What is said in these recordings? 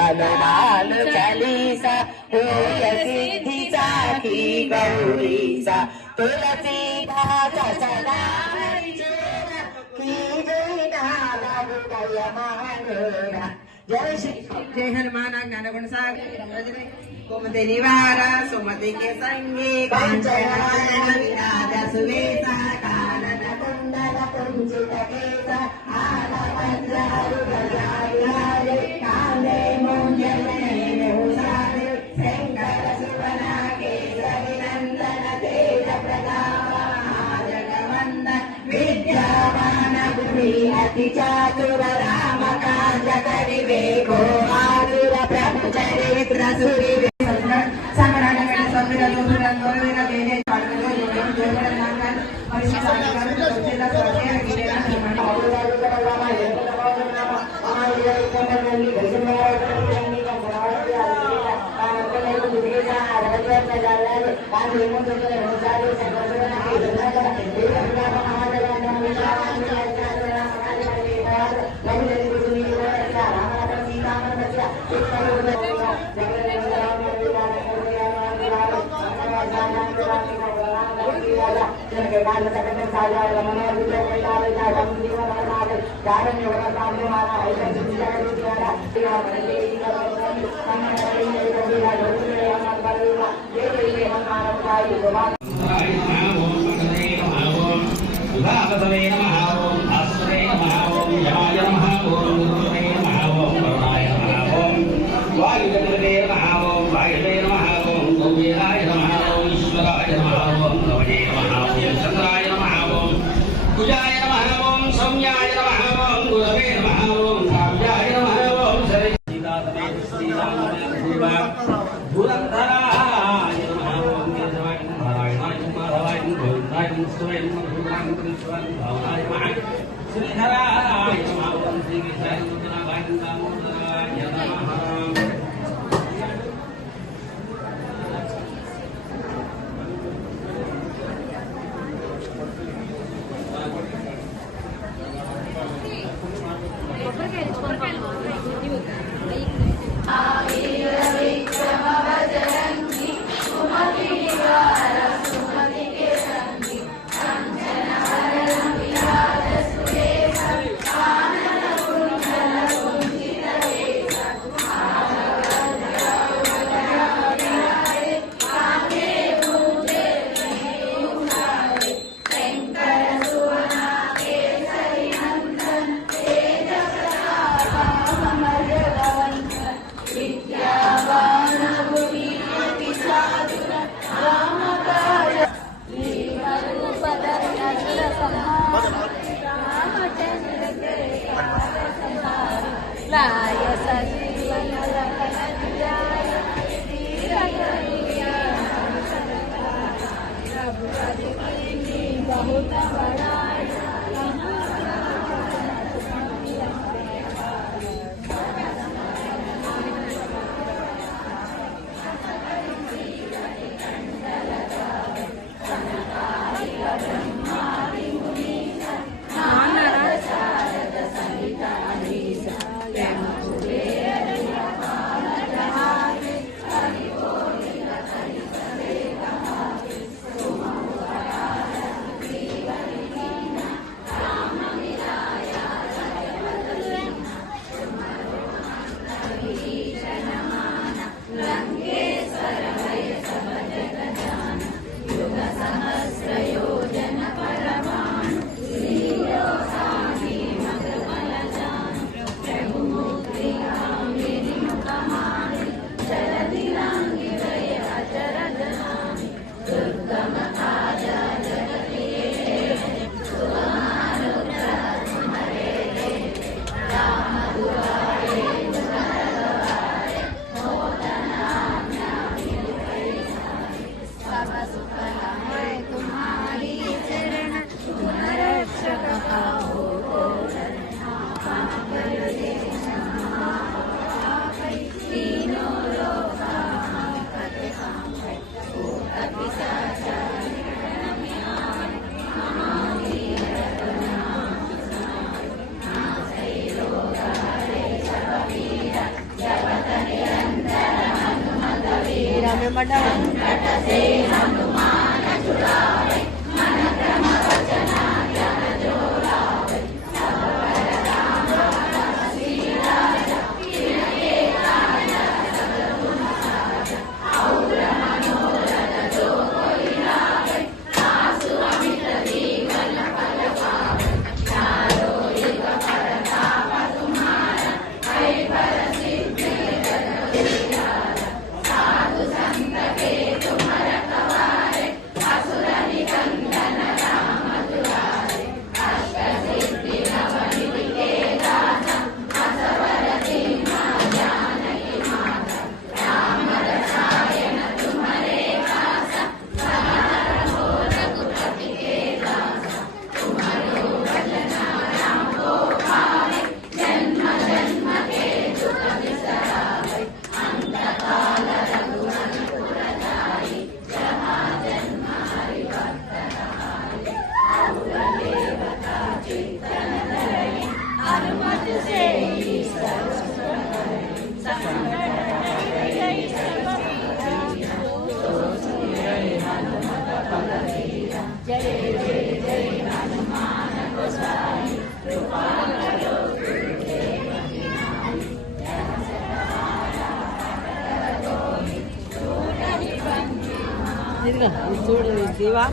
हनुमान चालीसा होय सिद्धीचा की गौरीचा तुलसीदासा सदा की जय दादा हृदय महागोरा जय श्री जय हनुमान ज्ञानगुण सागर गोमते निवारा सुमति के संगे कांचन विराज सुवेता कानन कुंडल कुंजित केसा आला वज्रारु गजाधारे कांदे मुंजने मुसारे शंकर सुवना केसरी नंदन तेज प्रताप साधु संत के तुम रखवारे असुर చూడు శివా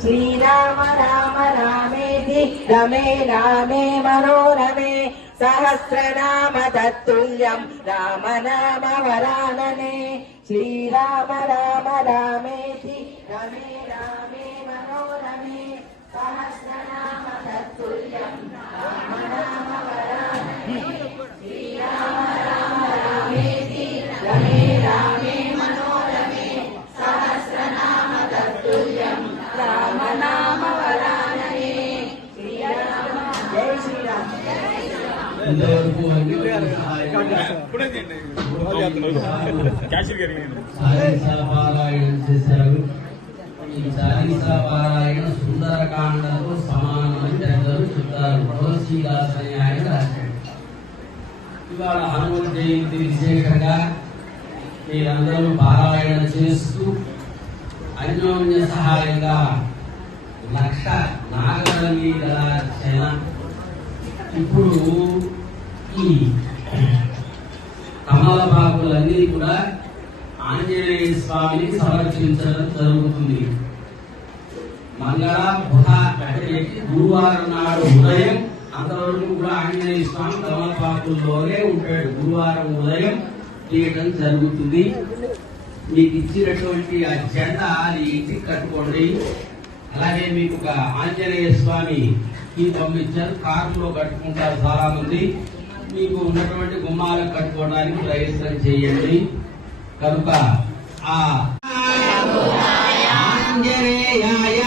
శ్రీరామ రామ రామేతి రమే రామే మనోరమే సహస్రనామ తత్తుల్యం రామ నామ వరాననే శ్రీరామ రామ రామేతి రమే రామే మనోరమే సహస్రనామ తత్తుల్యం రామ నామ వరాననే శ్రీరామ రామ రామేతి రమే రామే మనోరమే సహస్రనామ తత్తుల్యం రామ నామ వరాననే శ్రీరామ జై శ్రీరామ్. పారాయణం చేశారు. ఈ చాలీసా పారాయణ సుందరకాండకు సమానమని అందరూ చెప్తారు. తులసీదాసని ఆయన రాశాడు. ఇవాళ హనుమత్ జయంతి విశేషంగా మీరందరూ పారాయణ చేస్తూ అన్యోన్య సహాయంగా లక్ష నాగరళీ దళార్చన. ఇప్పుడు ఈ తమలపాకులన్నీ కూడా ఆంజనేయ స్వామిని సమర్పించడం జరుగుతుంది. మంగళ బుధ గురువారం నాడు ఉదయం అంతవరకు కూడా ఆంజనేయ స్వామి తమలపాకుల్లోనే ఉంటాడు. గురువారం ఉదయం చేయడం జరుగుతుంది. మీకు ఇచ్చినటువంటి ఆ జెండా ఇంటికి కట్టుకోండి. అలాగే మీకు ఒక ఆంజనేయ స్వామి పంపించారు, కారులో కట్టుకుంటారు చాలా మంది. మీకు ఉన్నటువంటి గుమ్మాలకు కట్టుకోవడానికి ప్రయత్నం చేయండి. కనుక ఆ ఆంజనేయాయ